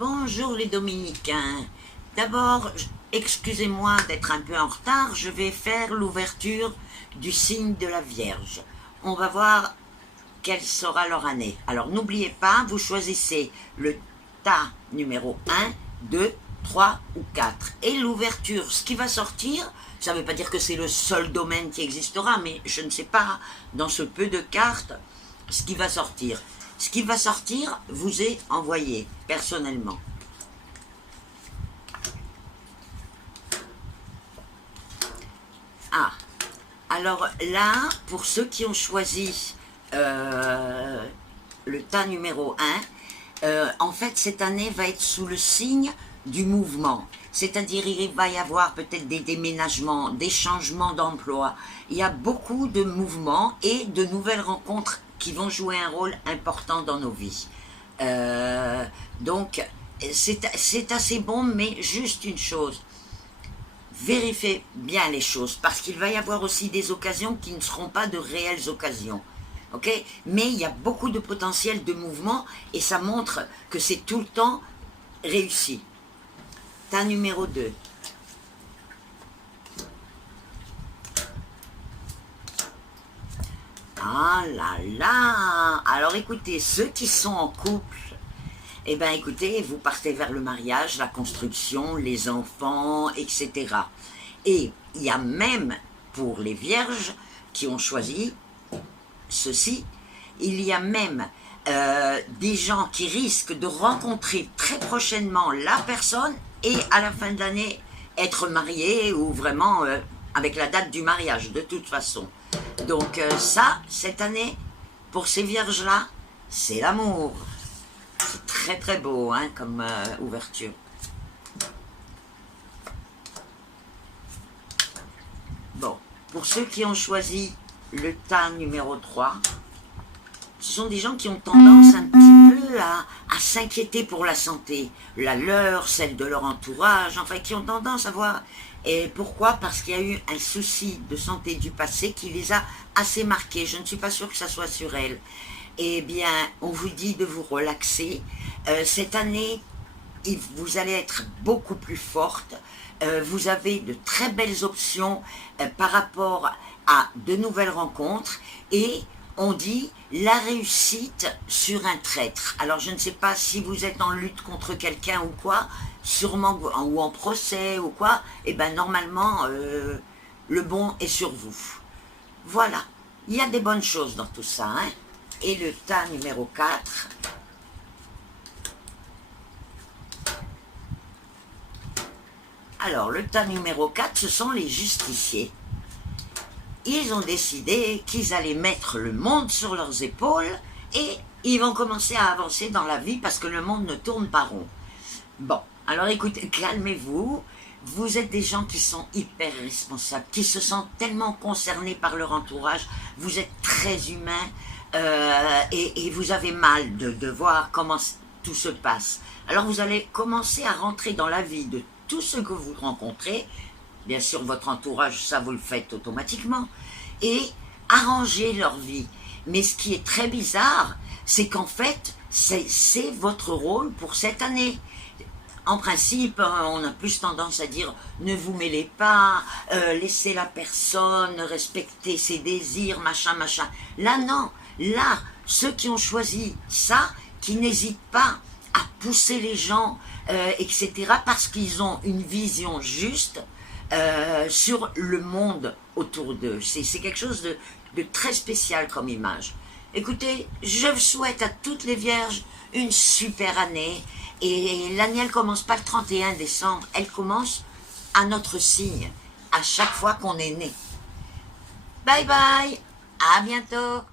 Bonjour les Dominicains. D'abord, excusez-moi d'être un peu en retard, je vais faire l'ouverture du signe de la Vierge. On va voir quelle sera leur année. Alors n'oubliez pas, vous choisissez le tas numéro 1, 2, 3 ou 4. Et l'ouverture, ce qui va sortir, ça ne veut pas dire que c'est le seul domaine qui existera, mais je ne sais pas, dans ce peu de cartes, ce qui va sortir. Ce qui va sortir vous est envoyé personnellement. Ah, alors là, pour ceux qui ont choisi le tas numéro 1, en fait cette année va être sous le signe du mouvement. C'est-à-dire il va y avoir peut-être des déménagements, des changements d'emploi. Il y a beaucoup de mouvements et de nouvelles rencontres qui vont jouer un rôle important dans nos vies. Donc, c'est assez bon, mais juste une chose, vérifiez bien les choses, parce qu'il va y avoir aussi des occasions qui ne seront pas de réelles occasions. Okay, mais il y a beaucoup de potentiel de mouvement, et ça montre que c'est tout le temps réussi. Tas numéro 2. Ah là là! Alors écoutez, ceux qui sont en couple, eh bien écoutez, vous partez vers le mariage, la construction, les enfants, etc. Et il y a même, pour les vierges qui ont choisi ceci, il y a même des gens qui risquent de rencontrer très prochainement la personne et à la fin de l'année être mariés ou vraiment avec la date du mariage de toute façon. Donc ça, cette année, pour ces vierges-là, c'est l'amour. C'est très très beau hein, comme ouverture. Bon, pour ceux qui ont choisi le tas numéro 3, ce sont des gens qui ont tendance un petit peu à s'inquiéter pour la santé, la leur, celle de leur entourage, enfin qui ont tendance à voir. Et pourquoi? Parce qu'il y a eu un souci de santé du passé qui les a assez marqués. Je ne suis pas sûre que ça soit sur elles. Eh bien, on vous dit de vous relaxer. Cette année, vous allez être beaucoup plus forte. Vous avez de très belles options par rapport à de nouvelles rencontres. Et on dit la réussite sur un traître. Alors je ne sais pas si vous êtes en lutte contre quelqu'un ou quoi, sûrement, ou en procès ou quoi, et bien normalement le bon est sur vous. Voilà, il y a des bonnes choses dans tout ça. Hein. Et le tas numéro 4. Alors le tas numéro 4, ce sont les justiciers. Ils ont décidé qu'ils allaient mettre le monde sur leurs épaules et ils vont commencer à avancer dans la vie parce que le monde ne tourne pas rond. Bon, alors écoutez, calmez-vous. Vous êtes des gens qui sont hyper responsables, qui se sentent tellement concernés par leur entourage. Vous êtes très humains et vous avez mal de voir comment tout se passe. Alors vous allez commencer à rentrer dans la vie de tous ceux que vous rencontrez. Bien sûr, votre entourage, ça vous le faites automatiquement, et arranger leur vie. Mais ce qui est très bizarre, c'est qu'en fait, c'est votre rôle pour cette année. En principe, on a plus tendance à dire « ne vous mêlez pas, laissez la personne, respectez ses désirs, machin, machin ». Là, non. Là, ceux qui ont choisi ça, qui n'hésitent pas à pousser les gens, etc., parce qu'ils ont une vision juste, sur le monde autour d'eux. C'est quelque chose de très spécial comme image. Écoutez, je souhaite à toutes les vierges une super année. Et l'année, elle commence pas le 31 décembre, elle commence à notre signe, à chaque fois qu'on est né. Bye bye, à bientôt.